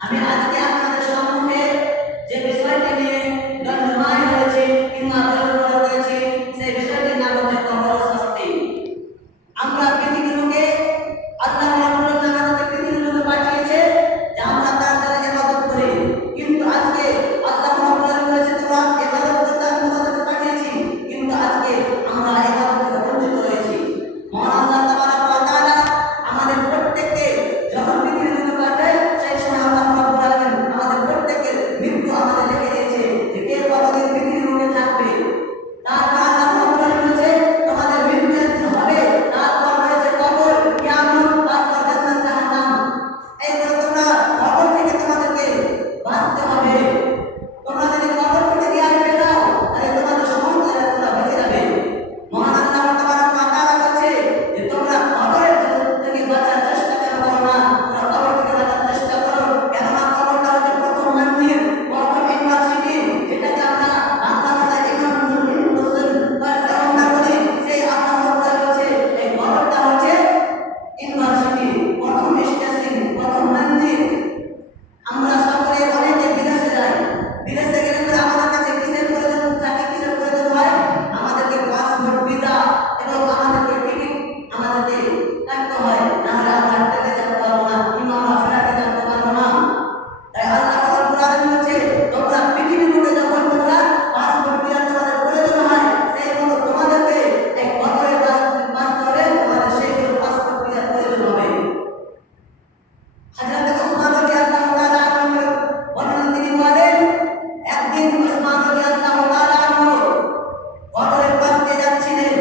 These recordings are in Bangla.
আমি আজকে আপনাদের সম্মুখে যে বিষয়টি নিয়ে দণ্ডায়মান হয়েছি কিংবা আলোচনা করেছি সেই বিষয়টির নাম হচ্ছে কবর শাস্তি। আমরা পৃথিবীকে আল্লাহ রাব্বুল আলামিন আমাদের পৃথিবীতে পাঠিয়েছে যে আমরা তার দ্বারা ইবাদত করি, কিন্তু আজকে আল্লাহ রাব্বুল আলামিন বলেছে তোমরা ইবাদত করতে আমি তোমাদেরকে পাঠিয়েছি, কিন্তু আজকে আমরা ইবাদত থেকে বঞ্চিত হয়েছি। মহান আল্লাহ তাবারক ওয়া তাআলা আমাদের প্রত্যেককে যখন পৃথিবীতে পাঠায় সেই সময় আল্লাহ রাব্বুল আলামিন আমাদের প্রত্যেকের মৃত্যু আমাদের লিখে দিয়েছে যে কে কতদিন পৃথিবীতে থাকবে। তারপর আল্লাহ রাব্বুল আলামিন বলেছে তোমাদের মৃত্যু একদিন হবে, তারপর রয়েছে কবর, কিয়ামত, তারপর জান্নাত জাহান্নাম। এইগুলো তোমরা কবর থেকে তোমাদেরকে বাঁচতে হবে। তোমরা যদি কবর থেকে জ্ঞান পেয়ে যাও তাহলে তোমাদের সমস্ত যাত্রা বেঁচে যাবে। মহান আল্লাহ তাবারক ওয়া তাআলা বলছে যে তোমরা কবরের থেকে বাঁচার চেষ্টা করো না, তোমরা কবর থেকে বাঁচার চেষ্টা করো। কেননা কবরটা হচ্ছে প্রথম মন্দির, প্রথম ইউনিভার্সিটি, যেটাকে আমরা বাংলা ভাষায় আমরা বলি। সেই আল্লাহ তাআলা বলছে এই কবরটা হচ্ছে ইউনিভার্সিটি, প্রথম স্টেশন, প্রথম মন্দির। আমরা সকলে অনেকে বিদেশে যাই, বিদেশে গেলে পরে আমাদের কাছে কিসের প্রয়োজন থাকে, কিসের প্রয়োজন হয়? আমাদেরকে পাসপোর্ট, ভিসা এবং আমাদেরকে টিকিট আমাদেরকে কাটতে হয়, নাহলে আমরা ট্রেনে যেতে পারবো না কিংবা আমরা ফ্লাইটে যেতে পারবো না। তাই আল্লাহ রাব্বুল আলামিন বলছে তোমরা পৃথিবীতে যখন তোমরা পাসপোর্ট, ভিসা তোমাদের প্রয়োজন হয়, সেই মতো তোমাদেরকে এই কবরে বাঁচতে হবে, তোমাদের সেই পাসপোর্ট, ভিসার প্রয়োজন হবে। হযরত ওসমান রাদিয়াল্লাহু তাআলা আনহু বলেন, তিনি বলেন একদিন ওসমান রাদিয়াল্লাহু তাআলা আনহু কবরের পাশ দিয়ে যাচ্ছিলেন।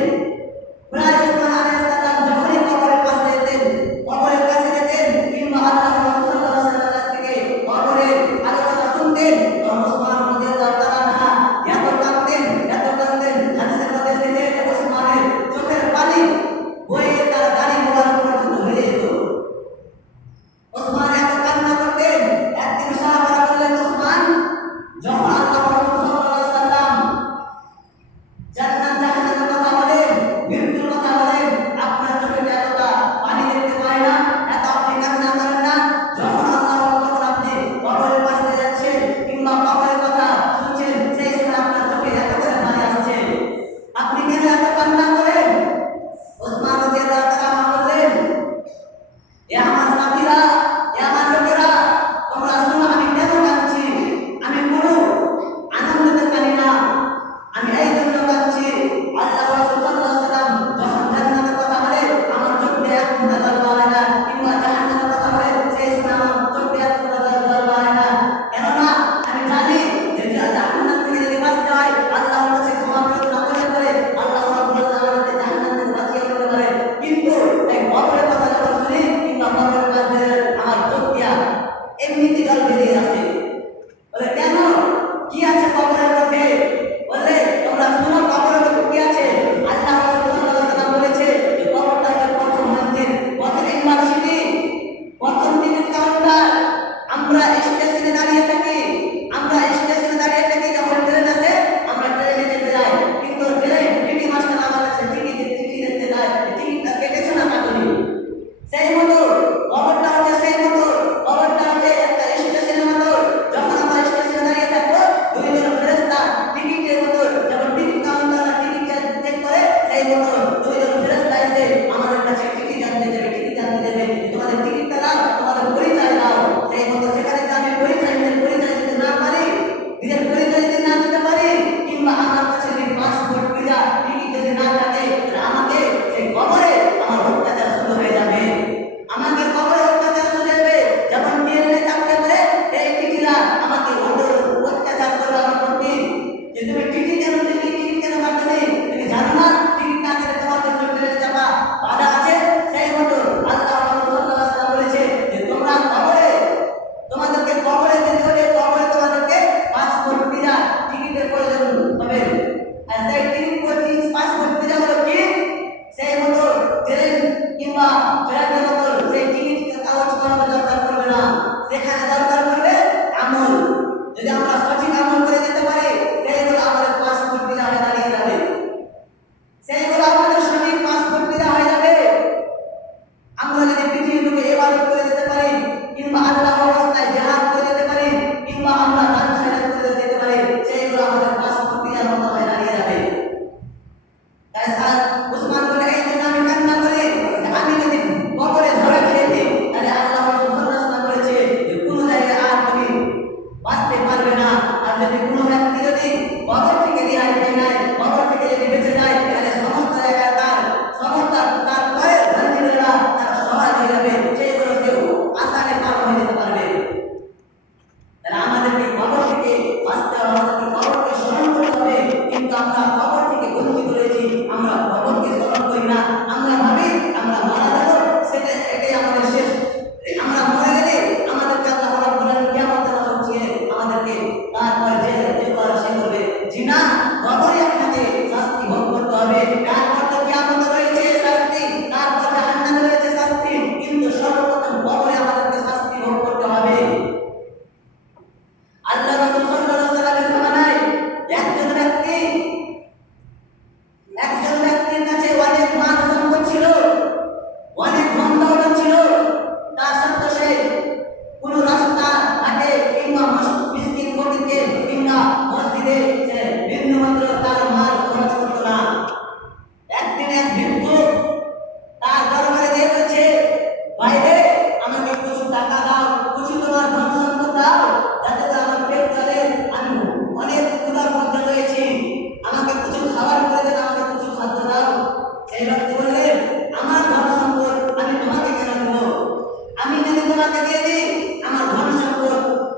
প্রায় ওসমান আলাইহিস সালাম যখনই কবরের পাশে যেতেন, কবরের কাছে যেতেন কিংবা আল্লাহ রাসূল সাল্লাল্লাহু আলাইহি ওয়াসাল্লামের কাছ থেকে কবরের আলোচনা শুনতেন, তখন ওসমান রাদিয়াল্লাহু তাআলা আনহু এত কাঁদতেন, এত কাঁদতেন, হাদিসের মধ্যে এসেছে যে ওসমানের চোখের পানি বয়ে তার দাড়ি মোবারক পর্যন্ত ভিজে যেত। ওসমান এত কান্না করতেন। একদিন সাহাবারা বললেন, ওসমান, যখন আল্লাহ রাসূল সাল্লাল্লাহু আলাইহি ওয়াসাল্লাম জান্নাত জাহান্নামের কথা বলেন, মৃত্যুর কথা বলেন, আপনার চোখে এতটা পানি দেখতে পায় না, এত আপনি কান্না করেন না? যখন যখন আপনি কবরের পাশে যাচ্ছেন কিংবা কবরের কথা শুনছেন, সেই সময় আপনার চোখে এত করে পানি আসছে, আপনি কেন এত কান্না করেন? ওসমান রাদিয়াল্লাহু তাআলা বললেন, এ আমার সাথীরা, এ আমার লোকেরা, তোমরা শোনো আমি কেন কাঁদছি। আমি কোনো আনন্দতে কাঁদি না, আমি এই জন্য কাঁদছি আল্লাহ রাসূল সাল্লাল্লাহু আলাইহি ওয়াসাল্লাম যখন জান্নাতের কথা বলে আমার চোখ দিয়ে এক ফোঁটা জল পড়ে না, কিংবা জাহান্নামের কথা বলে সেই সময় আমার চোখ দিয়ে এক ফোঁটা জল পড়ে না। কেননা আমি জানি যে জাহান্নাম থেকে যদি বাঁচতে হয় আল্লাহর কাছে ক্ষমা প্রার্থনা করতে পারে, আল্লাহ রাব্বুল আলামিন আমাদের জাহান্নাম থেকে বাঁচিয়ে দিতে পারে। কিন্তু এই কবরের কথা যখন শুনি কিংবা কবরের কাছে আমার চোখ দিয়া এমনিতে জল বেরিয়ে আসে। বলে কেন, কি আছে কবরের মধ্যে? বলে তোমরা শুনো কবরের মধ্যে কি আছে। আল্লাহ রাসূল সাল্লাল্লাহু আলাইহি ওয়াসাল্লাম বলেছে যে কবরটা হচ্ছে প্রথম মন্দির, প্রথম ইউনিভার্সিটি, প্রথম টিকিট কাউন্টার। আমরা স্টেশনে দাঁড়িয়ে থাকি, আমরা স্টেশনে দাঁড়িয়ে থাকি, যখন ট্রেন আসে আমরা ট্রেনে যেতে যাই, কিন্তু ট্রেন টিটি মাস্টার আমার কাছে টিকিট দেখতে যায়, টিকিটটা কেটেছো না কাটুনি। সেই মতো কবরটা হচ্ছে, সেই মতো কবরটা হচ্ছে একটা স্টেশনের মতো। যখন আমরা স্টেশনে দাঁড়িয়ে থাকবো, দুইজন ফেরেশতা টিকিটের মতো, যখন টিকিট কাউন্টারে টিকিট চেক করে, সেই মতো দুইজন ফেরেশতা এসে আমাদের কাছে টিকিট জানতে যাবে, তোমাদের টিকিটটা দাও, তোমাদের পরিচয় দাও। সেই মতো সেখানে আমি পরিচয় আমাদেরকে কবর থেকে বাঁচতে হবে, আমাদেরকে কবরকে স্মরণ করতে হবে। কিন্তু আমরা কবর থেকে বঞ্চিত রয়েছি, আমরা কবরকে স্মরণ করি না। আমরা ভাবি আমরা মারা যাবো, এটাই আমাদের শেষ। আমরা মরে গেলে আমাদেরকে আল্লাহ রাব্বুল আলামিন কিয়ামতের মাঠে উঠিয়ে আমাদেরকে তারপর যে করে সে করবে জিনা, কবরে আপনাকে শাস্তি ভোগ করতে হবে। তারপর তো কিয়ামত রয়েছে শাস্তি, তারপর জাহান্নামে রয়েছে শাস্তি, কিন্তু সর্বপ্রথম কবরে আমাদেরকে শাস্তি ভোগ করতে হবে। আল্লাহ রাসূল সাল্লাল্লাহু আলাইহি ওয়াসাল্লামের জামানায় একজন ব্যক্তির কাছে অনেক মাল সম্পদ ছিল, অনেক ধন দৌলত ছিল। তার সত্ত্বেও সে কোন রাস্তা ঘাটে কিংবা মিসকিন ফকিরকে কিংবা মসজিদে সে বিন্দুমাত্র তার মাল খরচ করতো না। একদিন এক ভিক্ষুক তার দরবারে গিয়ে বলছে, ভাইরে আমাকে কিছু টাকা দাও, কিছু তোমার ধন সম্পদ দাও, যাতে করে আমার পেট চলে। আমি অনেক ক্ষুধার মধ্যে রয়েছি, আমাকে কিছু খাবার করে দেন, আমাকে কিছু খাদ্য দাও। সেই ব্যক্তি বললেন, আমার ধন সম্পদ আমি তোমাকে কেন দেবো? আমি যদি তোমাকে দিয়ে দিই আমার ধন সম্পদ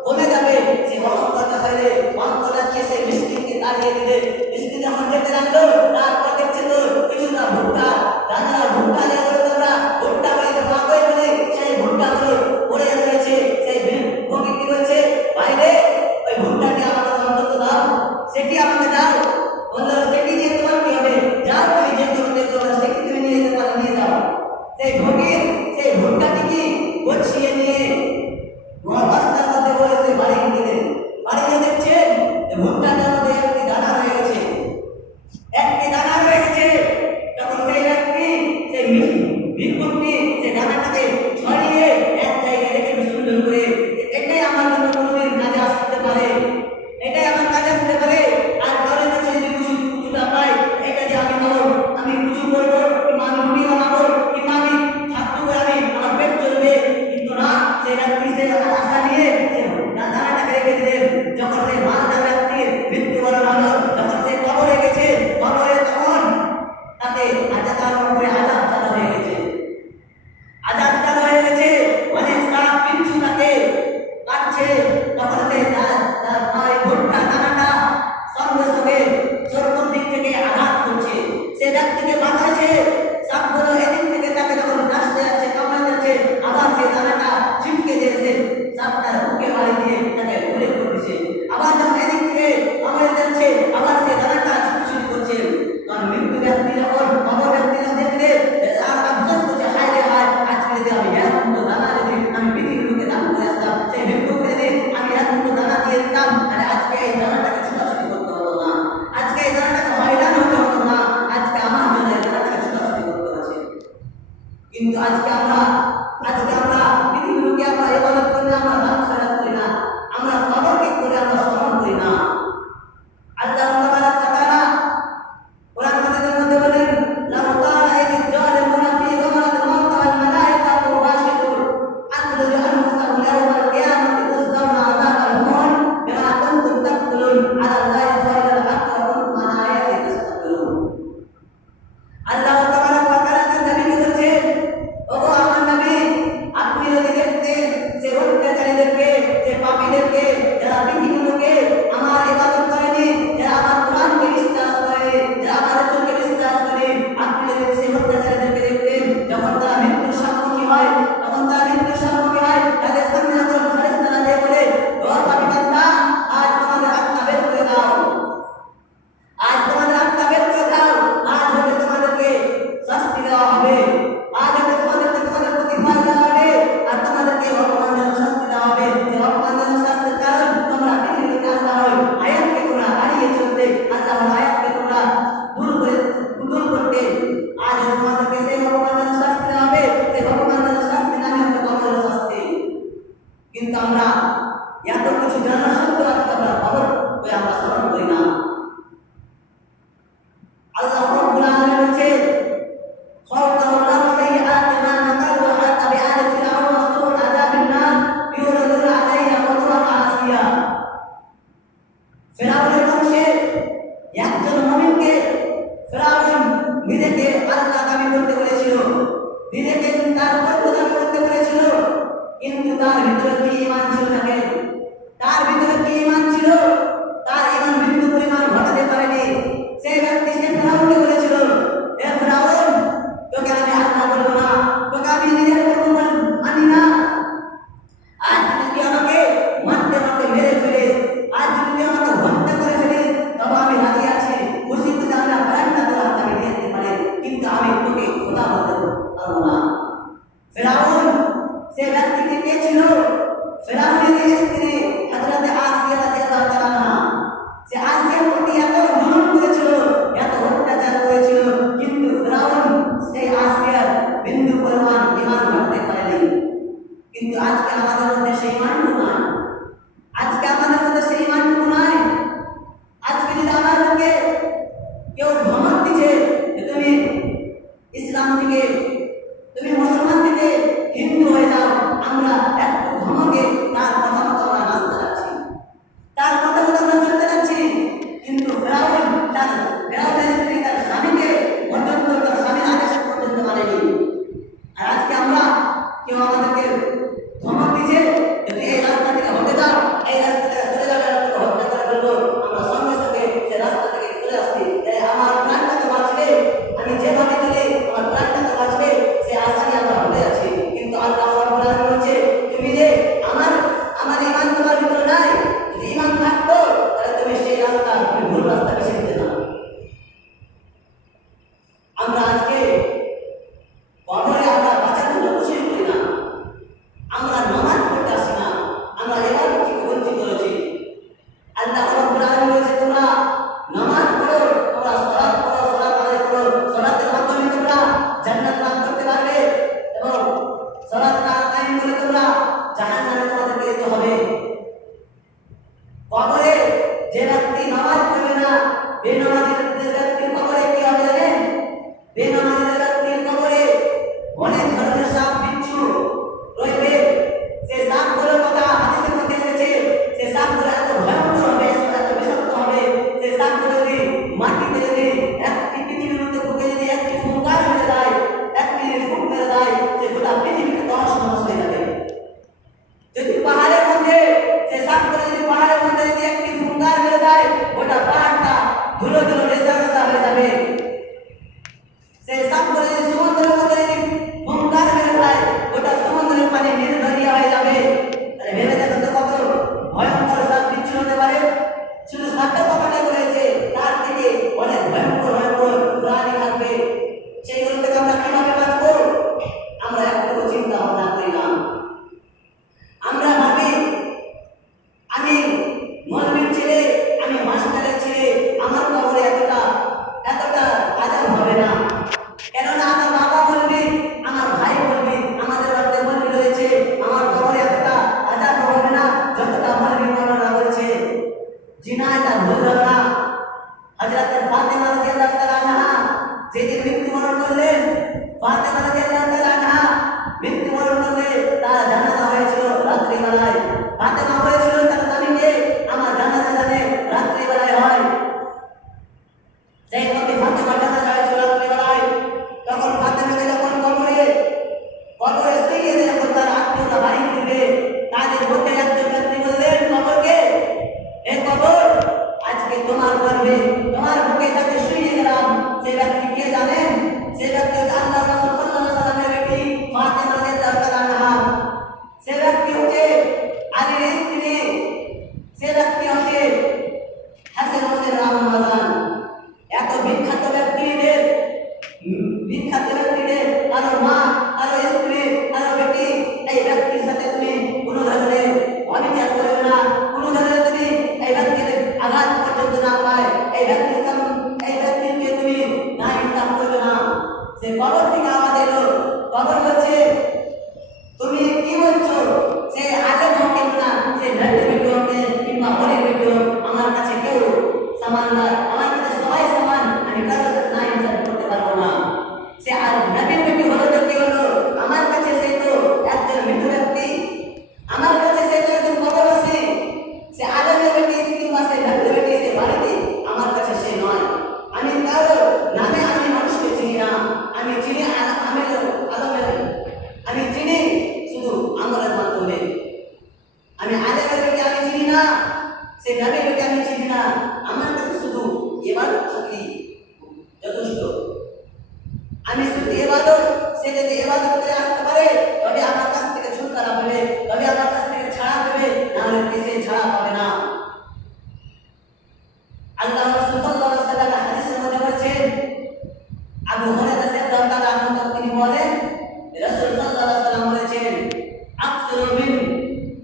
কমে যাবে। সে অহংকার হইলে অহংকারকে সেই মিসকিনকে তাড়িয়ে দিলে। মিসকিন যখন যেতে লাগলো, তারপর দেখছে তো কিছুটা ভুট্টা দানা ভুট্টা নিয়ে গেলো, তোমরা ভুট্টা বাড়িতে পাবে বলে সেই ভুট্টাগুলো পড়ে রয়েছে। সেই ফকির কি বলছে, বাইরে ওই ভুট্টাটি আমাকে অন্তত দাও, সেটি আমাকে দাও। বললো, সেটি দিয়ে তোমার কি হবে? যাও তুমি যে করতে তোমরা সেটি তুমি নিয়ে যেতে পারো, নিয়ে যাও। সেই ফকির সেই ভুট্টাটি কি গুছিয়ে নিয়ে রাস্তার মধ্যে বলেছে বাড়ি গিয়ে দেখছে ভুট্টাটার মধ্যে একটি দানা রয়ে গেছে, একটি দানা রয়ে গেছে। তখন সেই ব্যক্তি সেই ভিক্ষুকটি সেই দানাটাকে ছড়িয়ে এক জায়গায় রেখে সুন্দর করে, এটাই আমার জন্য কোনোদিন কাজে আসতে পারে, এটাই আমার কাজে আসতে পারে। আর ঘরের কাছে যদি কিছুটা পাই, এটা যে আমি পাবো, আমি কিছু করবো, কিংবা আমি রুটি বানাবো, কিংবা আমি খাদ্য করে আমি আমার পেট চলবে। কিন্তু না, সেই ব্যক্তি সে আশা নিয়ে দানাটাকে রেখে দিলেন। যখন সেই মালদা ব্যক্তির মৃত্যুবরণ হলো, যখন সে কবরে গেছে, কবরে তখন তাতে তার উপরে আযাব চালু হয়ে গেছে, আযাব চালু হয়ে গেছে। অনেক সাপ বিচ্ছু তাকে কাটছে। তখন সে তার ভুট্টা দানাটা সঙ্গে সঙ্গে চতুর্দিক থেকে আঘাত করছে, সে ব্যক্তিকে বাঁচাচ্ছে। সাপগুলো এদিক থেকে তাকে যখন আসতে যাচ্ছে, কামড়াতে যাচ্ছে, আবার সে দানাটা ছিটকে দিয়েছে, সাপটার বুকে বাড়ি দিয়ে তাকে ঘুরে পড়ছে। আবার যখন এদিক থেকে কামড়াতে যাচ্ছে, আবার সে দানাটা ছুটছুট করছে। কারণ মৃত্যু ব্যক্তি যখন কবর ব্যক্তি দেখলে আর আফসোস করছে, হায় রে হায়, আজকে যদি আমি এত দানা যদি আমি পৃথিবীর লোকে দান করে আসতাম, সেই মৃত্যুকে যদি আমি এত দানা দিয়ে দিতাম, তাহলে আজকে এই দানাটাকে ছোটাছুটি করতে হতো না, আজকে এই দানাটাকে হয়রান হতে হতো না, আজকে আমার জন্য এই দানাটাকে ছোটাছুটি করতে হচ্ছে। কিন্তু আজকে আমরা পৃথিবীর লোকে আমরা ইবাদত করি না, আমরা দান খয়রাত করি না, আমরা কবরকে করে আমরা স্মরণ করি না। আল্লাহ তাবারাক ওয়া তাআলা কোরআন মাজিদের মধ্যে বলেন, লাউ কানা ইয যালিমুনা ফি গামরাতিল মাউত ওয়াল মালায়েকাতু ওয়াশিদুন আখরাজু আনফুসাহুম ইয়াওমাল কিয়ামাতি তুসজাউনা আযাবাল হুন বিমা কুনতুম তাকতুলুন আলা আল্লাহি গায়রাল হাক্কি ওয়া কুনতুম আন আয়াতিহি তাসতাকবিরুন। আল্লাহ তাবারাক ওয়া তাআলা তার নবীকে বলছেন, ওগো আমার নবী, আপনি যদি দেখতেন যে অত্যাচারীদেরকে, যে পাপীদেরকে, যারা পৃথিবীকে আমার ইবাদত করেনি, যারা আমার কোরআনকে বিশ্বাস করে, যারা আমার রাসূলকে বিশ্বাস করে, আপনি যদি সেই অত্যাচারীদেরকে দেখতেন, যখন তারা মৃত্যুর সম্মুখীন হয়, তাদের সামনে যখন ফেরেশতারা দিয়ে বলে, ও পাপী বান্দা, আজ তোমাদের আত্মা বের করে দাও, আজ তোমাদের আত্মা বের করে দাও, আজ হতে তোমাদেরকে শাস্তি দেওয়া হবে, আজ হতে তোমাদের প্রতিফল দেওয়া হবে, আর তোমাদেরকে অপমানজনক শাস্তি দেওয়া হবে। যে অপমানজনক শাস্তির কারণ তোমরা পৃথিবীতে আল্লাহর আয়াতকে তোমরা এড়িয়ে চলতে, আল্লাহর আয়াতকে তোমরা দূর করতে, আজ তোমাদেরকে সেই অপমানজনক শাস্তি দেওয়া হবে। সেই অপমানজনক শাস্তি নামে হচ্ছে কবরের শাস্তি। কিন্তু আমরা এত কিছু জানা সত্ত্বেও আজকে আমরা কবরকে আমরা স্মরণ করি না। আল্লাহ রাব্বুল আলামিন বলছে, খাওয়াল্লাহু সাইয়্যাতি মা নাকালু হাত্তা বিআলি ফিরআউন ওয়াসুল আযাবিন নার ইউরাদুনা আলাইহা ওয়া আসিয়া। ফিরআউনের বংশে একজন মুমিনকে ফিরআউন নিজেকে আল্লাহ দাবি করতে বলেছিল, নিজেকে তার প্রভু দাবি করতে বলেছিল, কিন্তু তার ভিতরে কি ঈমান ছিল না, তার বেনামাজিদের ব্যক্তির কবরে কি হবে জানেন? বেনামাজিদের ব্যক্তির কবরে অনেক ধরনের সাপ বিচ্ছু রইবে। সে সাপগুলোর কথা হাদিসের মধ্যে এসেছে। সে সাপগুলো এত ভয়ঙ্কর হবে, এত বিষাক্ত হবে। সে সাপগুলো যদি মাটিতে যদি একটি পৃথিবীর মধ্যে ঢুকে যদি একটি ফুঙ্কার মেরে দেয়, একটি ফুঁক মেরে দেয়, সে গোটা পৃথিবীকে তছনছ হয়ে যাবে। যদি পাহাড়ের মধ্যে সে সাপগুলো যদি পাহাড়ের মধ্যে যদি একটি ফুঙ্কার মেরে দেয়, গোটা পাহাড়টা ধুলো ধুলো রেজা রেজা হয়ে যাবে। সে সাপগুলো যদি সমুদ্রের মধ্যে যদি ফুঙ্কার মেরে দেয়, গোটা সমুদ্রের পানি নির্ঝরিয়া হয়ে যাবে। তাহলে ভেবে দেখো তো কত ভয়ঙ্কর সাপ বিচ্ছু হতে পারে। শুধু সাপের কথাটা বলেছে, তার থেকে অনেক ভয়ঙ্কর ভয়ঙ্কর প্রাণী থাকবে। সেইগুলো থেকে আমরা কিভাবে বাঁচবো? আমরা একটু চিন্তা ভাবনা করি না। আমরা ভাবি আমি মৌলবীর ছেলে, আমি মাস্টারের ছেলে, আমার কবরে এতটা আযাব হবে না। কেননা আমার বাবা বলবি, আমার ভাই বলবি, আমাদের বাড়িতে মৌলবী রয়েছে, আমার কবরে এতটা আযাব হবে না যতটা মৌলবী মাওলানা বলছে। জিনা এটা ভুল ধারণা। হযরত ফাতেমা রাদিয়াল্লাহু তাআলা আনহা যেদিন মৃত্যুবরণ করলেন, ফাতেমা রাদিয়াল্লাহু তাআলা আনহা মৃত্যুবরণ করলে তার জানাজা হয়েছিল রাত্রিবেলায়। ফাতেমা বলেছিল তার স্বামীকে, আমার জানাজা জানে রাত্রিবেলায় হয়। সেই মধ্যে ফাতেমার জানাজা হয়েছিল রাত্রিবেলায়। তখন ফাতেমাকে যখন কবরে শুইয়ে দিয়ে যখন তার আত্মীয়রা বাড়ি ফিরবে, তাদের মধ্যে একজন ব্যক্তি বললেন কবরকে, হে কবর, আজকে তোমার গর্ভে তোমার বুকে যাকে শুইয়ে গেলাম, সে ব্যক্তি কে জানেন? সে ব্যক্তি আল্লাহ রাসূল সাল্লাল্লাহু আলাইহি ওয়াসাল্লামের বেটি ফাতেমা রাদিয়াল্লাহু তাআলা আনহা। সে ব্যক্তি হচ্ছে আলীর স্ত্রী, সে ব্যক্তি হচ্ছে হাসান হোসেন রাহমাতুল্লাহ। এত বিখ্যাত ব্যক্তিদের কারো মা, কারো স্ত্রী, কারো বেটি, এই ব্যক্তির সাথে তুমি কোনো ধরনের অবিচার করবে না, কোনো ধরনের তুমি এই ব্যক্তির আঘাত পর্যন্ত না পায়, এই ব্যক্তিকে তুমি না ইনসাফ করবে না। সে কবর থেকে আওয়াজ এলো, কবর বলছে তুমি কি বলছো? সে আলেম হোক না, সে নবীর বেটি হোক কিংবা অলির বেটি হোক, আমার কাছে কেউ সমান নয়, আমার কাছে সবাই সমান, আমি কারোর সাথে না ইনসাফ করতে পারবো না। সে আর নবীর বেটি হলো তো কি হলো, আমার কাছে সে তো একজন মৃত ব্যক্তি, আমার কাছে সে তো একজন কবরবাসী। সে আলেমের বেটি কিংবা সে নবীর বেটি, সে বাড়িতে, আমার কাছে সে নয়। আমি কারো নামে আমি মানুষকে চিনি না, আমি চিনি আমি চিনি শুধু আমলের মাধ্যমে। আমি আলেমের বেটি আমি চিনি না, সে নবীর বেটি আমি চিনি না, আমার কাছে শুধু ইবাদত থাকলেই যথেষ্ট। আমি শুধু ইবাদত, সে যদি ইবাদত করে আসতে পারে তবে আমার কাছ থেকে ছুটকারা পাবে, তবে আমার কাছ থেকে ছাড়া পাবে, নাহলে সে ছাড়া পাবে না। আল্লাহ রাসূল সাল্লাল্লাহু আলাইহি ওয়াসাল্লাম হাদিসের মধ্যে বলেছেন, আবু হুরায়রা রাদিয়াল্লাহু তাআলা আনহু তিনি বলেন, রাসূল সাল্লাল্লাহু আলাইহি ওয়াসাল্লাম বলেছেন, আকসিরু মিন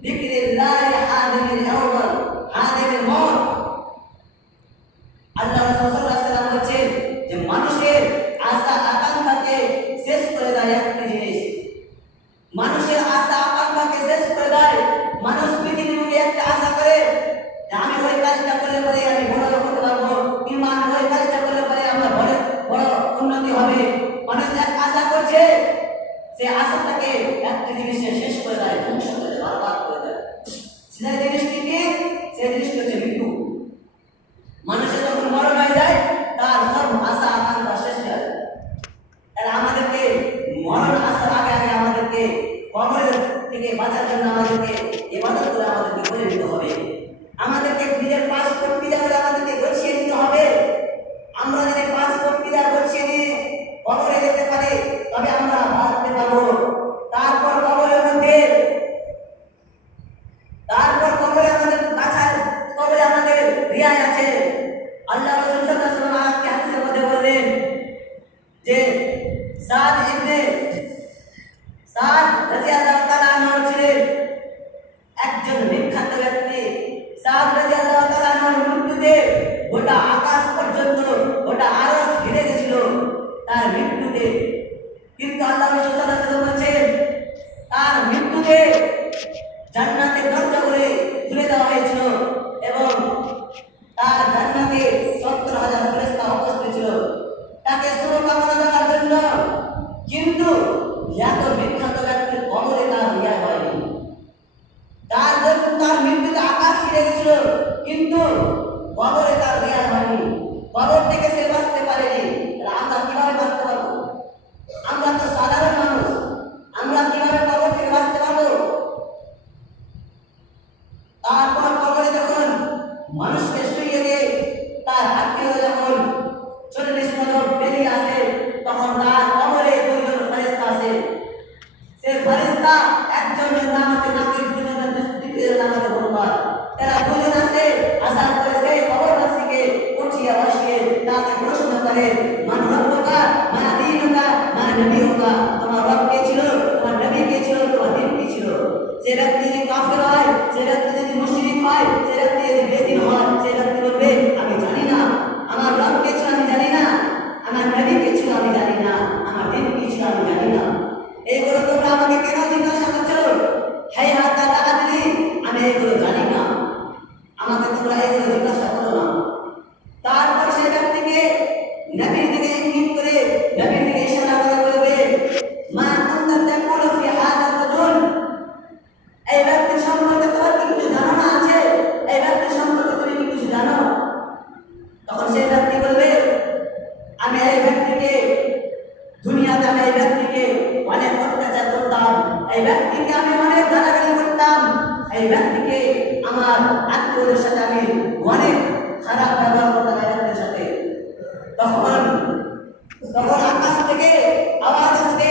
যিকরিল্লাহি হাদিমিল আউয়াল হাদিমিল মউত। আল্লাহ রাসূল সাল্লাল্লাহু আলাইহি ওয়াসাল্লাম বলেছেন যে মানুষের আশা আকাঙ্ক্ষাকে শেষ করে দেয় একটি জিনিস। মানুষের আশা আকাঙ্ক্ষাকে শেষ করে দেয়। মানুষ পৃথিবীতে একটা আশা করে যে আমি ওই কাজটা করলে পরে আমি বড় লোক হতে পারবো, কিংবা আমি ওই কাজটা করলে পরে আমার বড় উন্নতি হবে। মানুষ এক আশা করছে, সে আশাটাকে একটা জিনিসে শেষ করে দেয়, ধ্বংস করে দেয়, বরবাদ করে দেয়। সেই জিনিসটি কি? সেই জিনিসটি হচ্ছে মৃত্যু। মানুষের যখন মরণ হয়ে যায়, তার সব আশা আকাঙ্ক্ষা শেষ হয়ে যায়। তাহলে আমাদেরকে মরণ আসার আগে আগে আমাদেরকে কবরের থেকে বাঁচার জন্য আমাদেরকে ইবাদত করে আমাদেরকে করে নিতে হবে। আমাদেরকে নিজের পাসপোর্ট ভিসা করে আমাদেরকে গছিয়ে নিতে হবে। আমরা যদি পাসপোর্ট ভিসা গছিয়ে নিয়ে কবরে যেতে পারি তবে আমরা বাঁচতে পারবো। তারপর কবরে আমাদের মানুষকে শুইয়ে দিয়ে তার আত্মীয় যখন 40 বছর পেরিয়ে আসে তখন তার কবরে দুইজন ফেরেশতা আছে। সে ফেরেশতা একজনের নাম হচ্ছে নাকির, দুজনের দ্বিতীয় নাম হচ্ছে মুনকার। এরা দুজন আছে আসার পরে সেই কবরবাসীকে উঠিয়ে বসিয়ে তাকে প্রশ্ন করে, মান রব্বুকা মা দীনুকা মা নবিয়ুকা, তোমার রব কে ছিল, তোমার নবী কে ছিল, তোমার দিন কি ছিল। সে ব্যক্তি যদি কাফের হয়, সে ব্যক্তি যদি মুশরিক হয়, সে ব্যক্তি যদি বেদিন হয়, সে ব্যক্তি বলবে আমি জানি না, আমার রব কে ছিল আমি জানি না, আমার নবী কে ছিল আমি জানি না, আমার দিন কি ছিল আমি জানি না। এইগুলো তোমরা আমাকে কেন জিজ্ঞাসা করছো? হ্যাঁ হাত টাকা দিলি, আমি এগুলো জানি না, আমাকে তোমরা এগুলো জিজ্ঞাসা করো না। তারপর সে ব্যক্তিকে নবীর দিকে ইঙ্গিত করে, নবীর দিকে ইশারা করে বলবে, মা কুনতা তাকুলু ফি হাযা রাজুল, এই ব্যক্তি সম্পর্কে তোমার কি কিছু ধারণা আছে? এই ব্যক্তি সম্পর্কে তুমি কি কিছু জানো? তখন সেই ব্যক্তি বলবে, আমি এই ব্যক্তিকে দুনিয়াতে আমি এই ব্যক্তিকে অনেক অত্যাচার করতাম, এই ব্যক্তিকে আমি অনেক গালাগালি করতাম, এই ব্যক্তিকে আমার আত্মীয়দের সাথে আমি অনেক খারাপ ব্যবহার করতাম এই ব্যক্তির সাথে। তখন তখন আকাশ থেকে আওয়াজ আসবে,